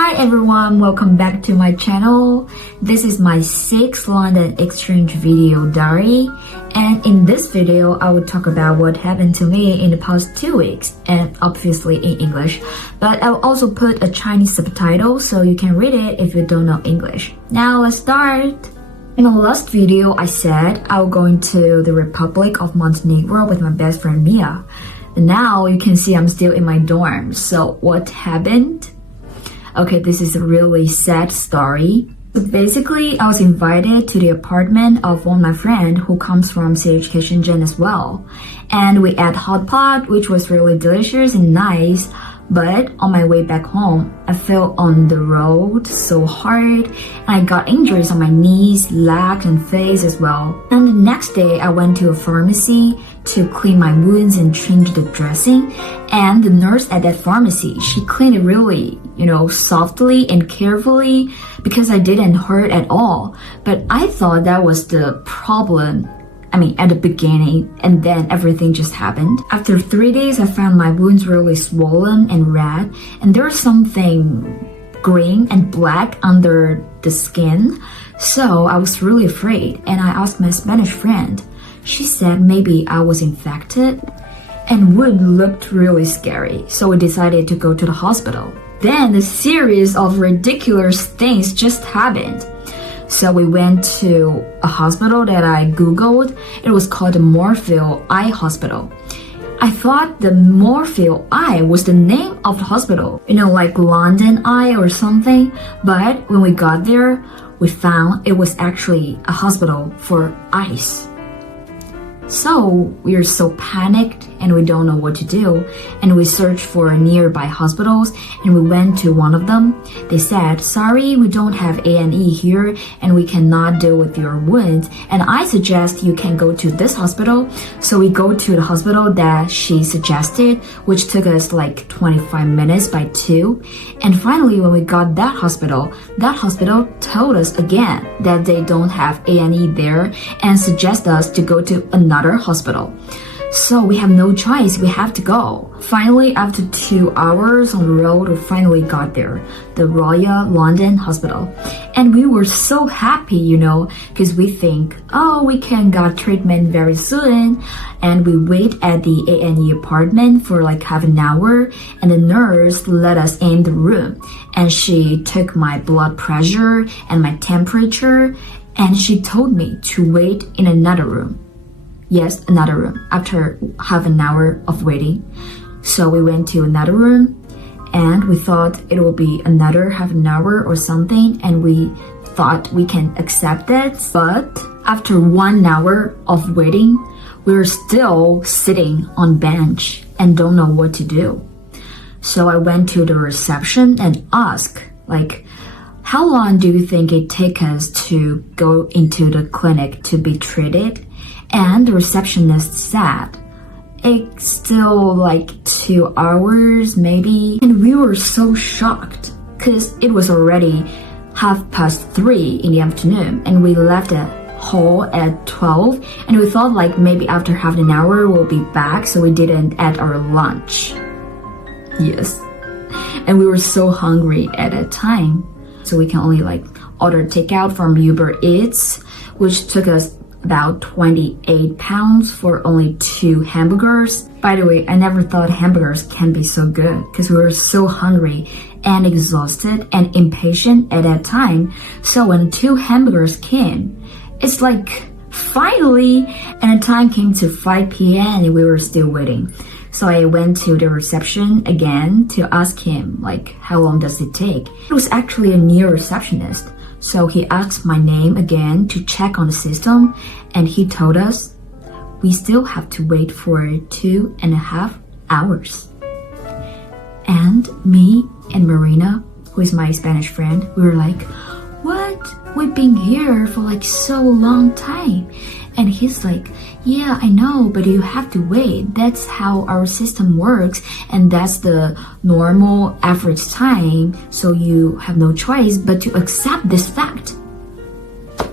Hi everyone, welcome back to my channel. This is my 6th London exchange video diary, and in this video I will talk about what happened to me in the past 2 weeks, and obviously in English, but I'll also put a Chinese subtitle so you can read it if you don't know English. Now let's start. In the last video I said I was going to the Republic of Montenegro with my best friend Mia. Now you can see I'm still in my dorm. So what happened? Okay, this is a really sad story. But basically, I was invited to the apartment of one of my friends who comes from CHK Shenzhen as well. And we ate hot pot, which was really delicious and nice. But on my way back home, I fell on the road so hard and I got injuries on my knees, legs and face as well. And the next day, I went to a pharmacy to clean my wounds and change the dressing. And the nurse at that pharmacy, she cleaned it really, softly and carefully because I didn't hurt at all. But I thought that was the problem. At the beginning, and then everything just happened. After 3 days, I found my wounds really swollen and red, and there's something green and black under the skin. So I was really afraid, and I asked my Spanish friend. She said maybe I was infected, and wound looked really scary, so we decided to go to the hospital. Then a series of ridiculous things just happened. So we went to a hospital that I googled. It was called the Moorfield Eye Hospital. I thought the Moorfield Eye was the name of the hospital, like London Eye or something. But when we got there, we found it was actually a hospital for eyes. So we are so panicked and we don't know what to do, and we searched for nearby hospitals and we went to one of them. They said, sorry, we don't have A&E here and we cannot deal with your wounds, and I suggest you can go to this hospital. So we go to the hospital that she suggested, which took us like 25 minutes by 2. And finally when we got that hospital told us again that they don't have A&E there and suggest us to go to another hospital. So we have no choice, we have to go. Finally, after 2 hours on the road, we finally got there, the Royal London Hospital. And we were so happy, because we think, we can get treatment very soon. And we wait at the A&E apartment for like half an hour, and the nurse let us in the room. And she took my blood pressure and my temperature, and she told me to wait in another room. Yes, another room, after half an hour of waiting. So we went to another room, and we thought it will be another half an hour or something, and we thought we can accept it. But after 1 hour of waiting, we were still sitting on bench and don't know what to do. So I went to the reception and asked, how long do you think it takes us to go into the clinic to be treated? And the receptionist said, it's still like 2 hours maybe. And we were so shocked because it was already 3:30 in the afternoon and we left the hall at 12, and we thought maybe after half an hour we'll be back, so we didn't eat our lunch. Yes. And we were so hungry at that time, so we can only order takeout from Uber Eats, which took us about 28 pounds for only 2 hamburgers. By the way, I never thought hamburgers can be so good because we were so hungry and exhausted and impatient at that time. So when 2 hamburgers came, it's finally, and the time came to 5 p.m. and we were still waiting. So I went to the reception again to ask him how long does it take? It was actually a new receptionist. So he asked my name again to check on the system, and he told us we still have to wait for 2.5 hours. And me and Marina, who is my Spanish friend, we were like, what? We've been here for so long time. And he's like, yeah, I know, but you have to wait. That's how our system works, and that's the normal average time, so you have no choice but to accept this fact.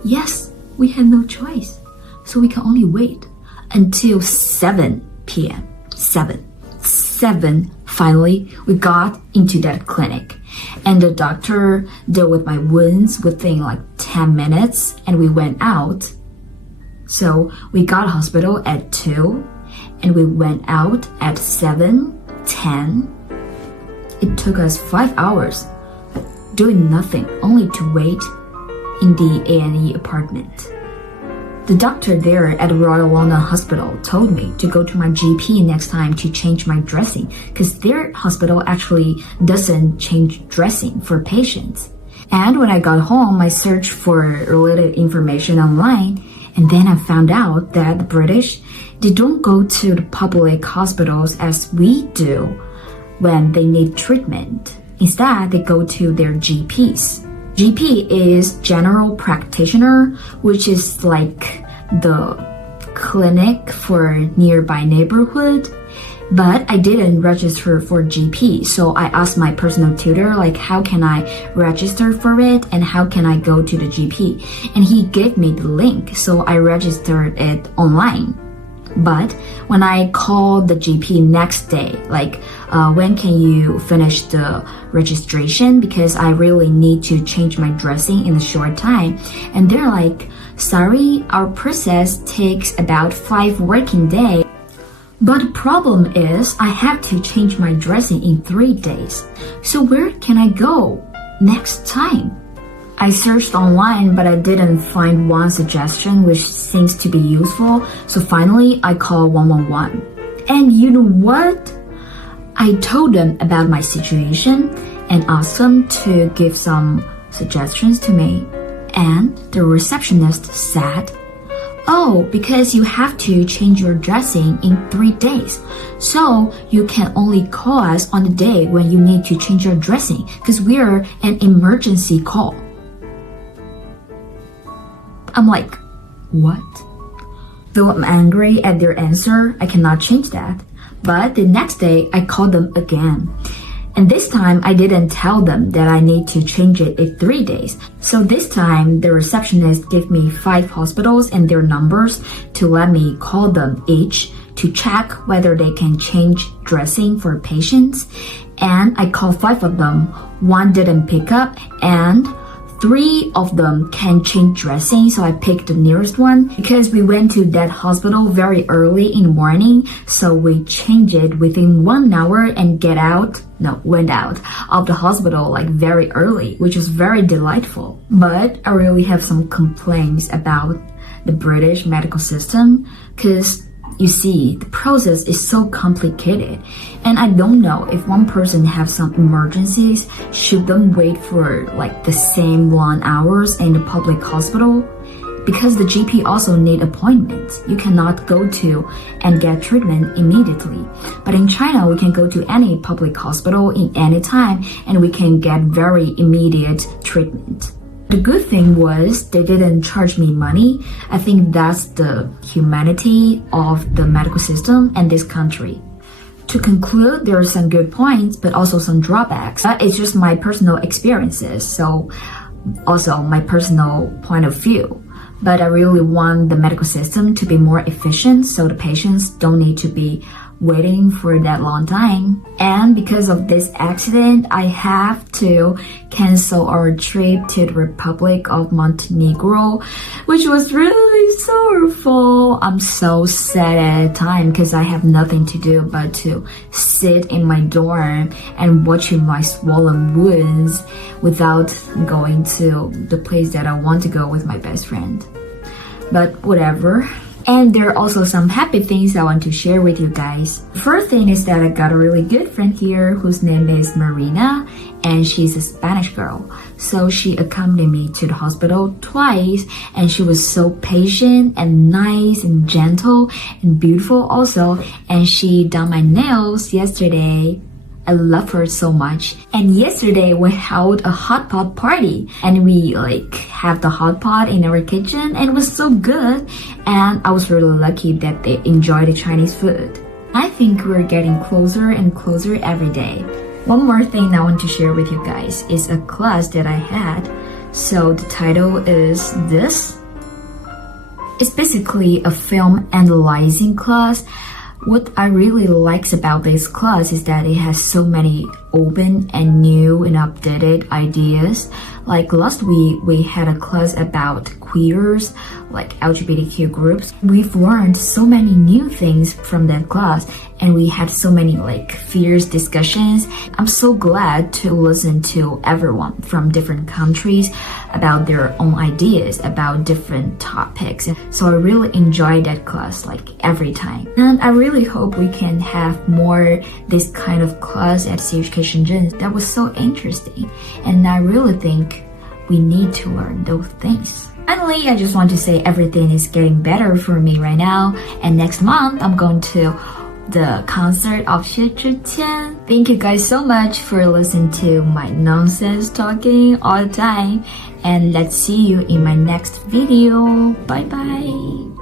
Yes, we had no choice, so we can only wait until 7 p.m. 7. Finally, we got into that clinic. and the doctor dealt with my wounds within like 10 minutes, and we went out. So we got hospital at 2, and we went out at 7:10. It took us 5 hours doing nothing, only to wait in the A&E apartment. The doctor there at Royal London Hospital told me to go to my GP next time to change my dressing, because their hospital actually doesn't change dressing for patients. And when I got home, I searched for related information online, and then I found out that the British, they don't go to the public hospitals as we do when they need treatment. Instead, they go to their GPs. GP is general practitioner, which is like the clinic for nearby neighborhood. But I didn't register for GP, so I asked my personal tutor like how can I register for it and how can I go to the GP, and he gave me the link, so I registered it online. But when I called the GP next day, like when can you finish the registration, because I really need to change my dressing in a short time, and they're like, sorry, our process takes about 5 working days. But the problem is I have to change my dressing in 3 days. So where can I go next time? I searched online, but I didn't find one suggestion which seems to be useful. So finally, I called 111. And you know what? I told them about my situation and asked them to give some suggestions to me. And the receptionist said, oh, because you have to change your dressing in 3 days. So you can only call us on the day when you need to change your dressing, because we're an emergency call. I'm like, what? Though I'm angry at their answer, I cannot change that. But the next day, I called them again. And this time, I didn't tell them that I need to change it in 3 days. So this time, the receptionist gave me 5 hospitals and their numbers to let me call them each to check whether they can change dressing for patients. And I called 5 of them. 1 didn't pick up, and 3 of them can change dressing, so I picked the nearest one. Because we went to that hospital very early in the morning, so we changed it within 1 hour and went out of the hospital like very early, which was very delightful. But I really have some complaints about the British medical system, because you see, the process is so complicated, and I don't know if one person has some emergencies, should them wait for like the same 1 hours in the public hospital? Because the GP also need appointments. You cannot go to and get treatment immediately. But in China, we can go to any public hospital in any time, and we can get very immediate treatment. The good thing was they didn't charge me money. I think that's the humanity of the medical system in this country. To conclude, there are some good points, but also some drawbacks. It's just my personal experiences, so also my personal point of view. But I really want the medical system to be more efficient, so the patients don't need to be waiting for that long time. And because of this accident, I have to cancel our trip to the Republic of Montenegro, which was really sorrowful. I'm so sad at the time because I have nothing to do but to sit in my dorm and watching my swollen wounds without going to the place that I want to go with my best friend. But whatever. And there are also some happy things I want to share with you guys. The first thing is that I got a really good friend here whose name is Marina, and she's a Spanish girl. So she accompanied me to the hospital twice, and she was so patient and nice and gentle and beautiful also. And she done my nails yesterday. I love her so much. And yesterday we held a hot pot party, and we have the hot pot in our kitchen, and it was so good. And I was really lucky that they enjoyed the Chinese food. I think we're getting closer and closer every day. One more thing I want to share with you guys is a class that I had. So the title is this. It's basically a film analyzing class. What I really likes about this class is that it has so many open and new and updated ideas. Like last week, we had a class about queers, like LGBTQ groups. We've learned so many new things from that class, and we had so many like fierce discussions. I'm so glad to listen to everyone from different countries about their own ideas about different topics. So I really enjoyed that class like every time. And I really hope we can have more this kind of class at CHK Shenzhen. That was so interesting. And I really think we need to learn those things. Finally, I just want to say everything is getting better for me right now. And next month, I'm going to the concert of Xue Zhiqian. Thank you guys so much for listening to my nonsense talking all the time. And let's see you in my next video. Bye bye.